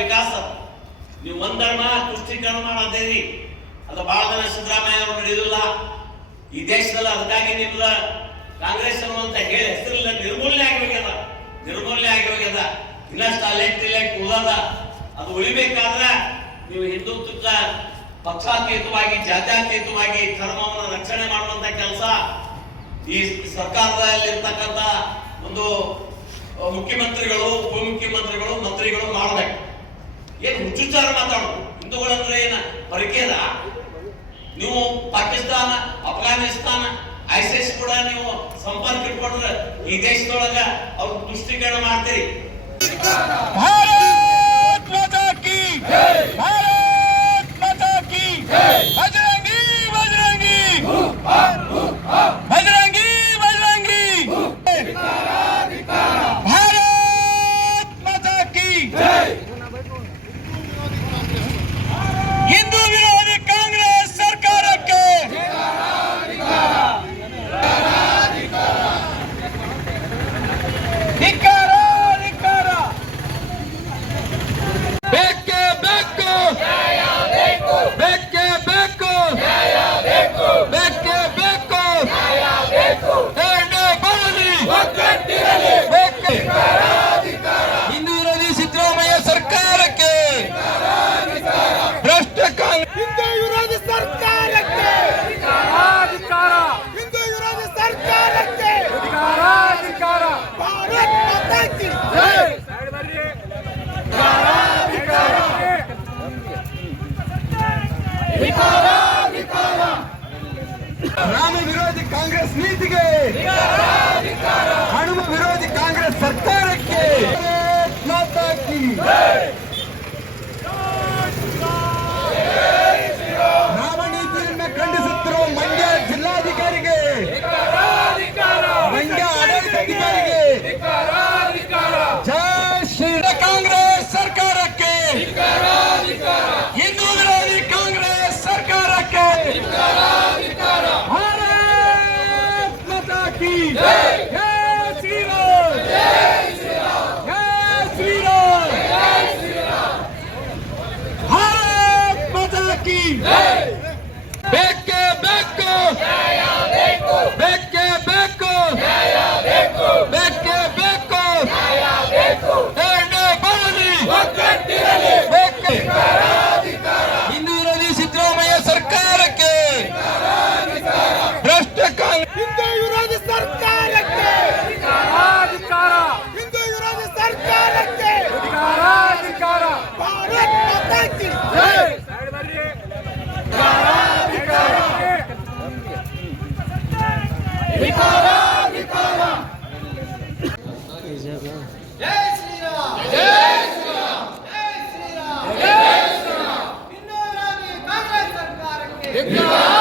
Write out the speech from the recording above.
ವಿಕಾಸ. ನೀವು ಒಂಧರ್ಮ ತುಷ್ಟೀಕರಣ ಮಾಡದೇರಿ. ಅದು ಬಹಳ ಜನ ಸಿದ್ದರಾಮಯ್ಯ ಅವರು ನಡೆಯುವುದಿಲ್ಲ. ಈ ದೇಶದಲ್ಲಿ ಅದಕ್ಕಾಗಿ ನಿಮ್ದ ಕಾಂಗ್ರೆಸ್ ಅನ್ನುವಂತ ಹೇಳಿ ಹೆಸರಿಲ್ಲ, ನಿರ್ಮೂಲನೆ ಆಗಿ ಹೋಗ್ಯದ ನಿರ್ಮೂಲನೆ ಆಗಿ ಹೋಗ್ಯದ ಇನ್ನಷ್ಟು ಅಲೆಕ್ಟ್ ಇಲೆಕ್ಟ್ ಉಳದ ಅದು ಉಳಿಬೇಕಾದ್ರೆ ನೀವು ಹಿಂದುತ್ವಕ್ಕ ಪಕ್ಷಾತೀತವಾಗಿ, ಜಾತ್ಯಾತೀತವಾಗಿ ಧರ್ಮವನ್ನು ರಕ್ಷಣೆ ಮಾಡುವಂತ ಕೆಲಸ ಈ ಸರ್ಕಾರದಲ್ಲಿರ್ತಕ್ಕಂಥ ಒಂದು ಮುಖ್ಯಮಂತ್ರಿಗಳು, ಉಪಮುಖ್ಯಮಂತ್ರಿಗಳು, ಮಂತ್ರಿಗಳು ಮಾಡಬೇಕು. ಏನ್ ಹುಚ್ಚುಚ್ಚಾರ ಮಾತಾಡೋದು ಹಿಂದೂಗಳಂದ್ರೆ ಏನ? ಪರಿಕೇದ ನೀವು ಪಾಕಿಸ್ತಾನ, ಅಫ್ಘಾನಿಸ್ತಾನ ಐಸಿಸ್ ಕೂಡ ನೀವು ಸಂಪರ್ಕ ಇಟ್ಕೊಂಡ್ರೆ ಈ ದೇಶದೊಳಗ ಅವ್ರ ತುಷ್ಟೀಕರಣ ಮಾಡ್ತೀರಿ. ವಿರೋಧಿ ಕಾಂಗ್ರೆಸ್ ನೀತಿಗೆ ಬೇಕೇ ಬೇಕು. ಬೇಕೇ ಬೇಕು. ಬೇಕೇ ಬೇಕು. ಎರಡನೇ ಬಾರಿ. ಬೇಕೇ. ಹಿಂದೂ ವಿರೋಧಿ ಸಿದ್ದರಾಮಯ್ಯ ಸರ್ಕಾರಕ್ಕೆ ಭ್ರಷ್ಟ ಕಾಂಗ್ರೆಸ್ ಹಿಂದೂ ವಿರೋಧಿ ಕಾಂಗ್ರೆಸ್ ಸರ್ಕಾರಕ್ಕೆ